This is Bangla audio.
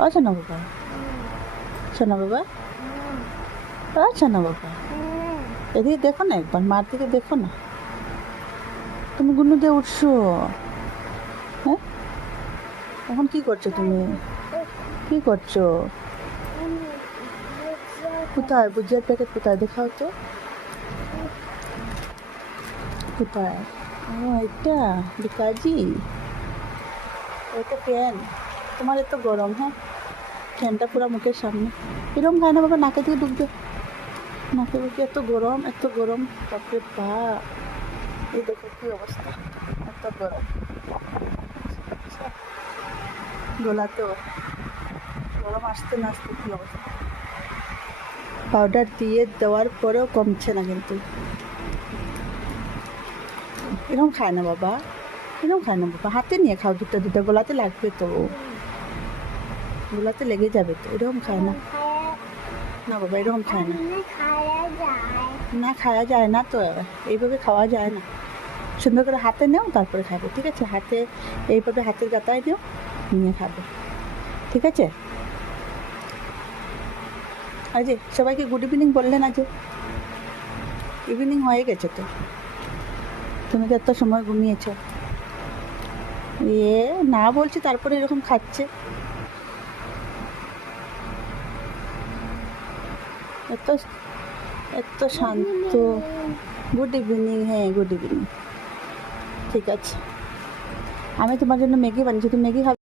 আচ্ছা না বাবা, শোনা বাবা, আচ্ছা না বাবা, এদিকে দেখো না, একবার মার দিকে দেখো না। তুমি গুনু দিয়ে উঠছো? হ্যাঁ, এখন কি করছো তুমি? কি করছো? কোথায় ভুজিয়ার প্যাকেট? কোথায় দেখাও তো, কোথায়? ও এটা বিকাজি, এটা ফ্যান। তোমার এত গরম, হ্যাঁ, ফ্যানটা পুরো মুখের সামনে। এরকম খায় না বাবা, নাকে দিয়ে ঢুকবে, নাকে মুখে এত গরম, এত গরম, তারপরে এই দেখো কি অবস্থা, এত গরম গলাতেও, গরম আসতে না আসতে কি অবস্থা। পাউডার দিয়ে দেওয়ার পরেও কমছে না কিন্তু। এরকম খায় না বাবা, এরকম খায় না বাবা, হাতে নিয়ে খাও, দুটো দুটো, গলাতে লাগবে তো, গলাতে লেগে যাবে তো, এরকম খায় না। না বাবা, এরকম খায় না, না খাওয়া যায় না তো, এইভাবে খাওয়া যায় না। সুন্দর করে হাতে নেও, তারপরে খাবে, ঠিক আছে? হাতে এইভাবে হাতের গাতায় নেও, নিয়ে খাবে, ঠিক আছে? আজ সবাইকে গুড ইভিনিং বললে না যে? ইভিনিং হয়ে গেছে তো, তুমি তো এত সময় ঘুমিয়েছ। না বলছি, তারপরে এরকম খাচ্ছে, এত এত শান্ত। গুড ইভিনিং, হ্যাঁ গুড ইভিনিং, ঠিক আছে। আমি তোমার জন্য ম্যাগি বানিয়েছি, তুমি ম্যাগি খাবে?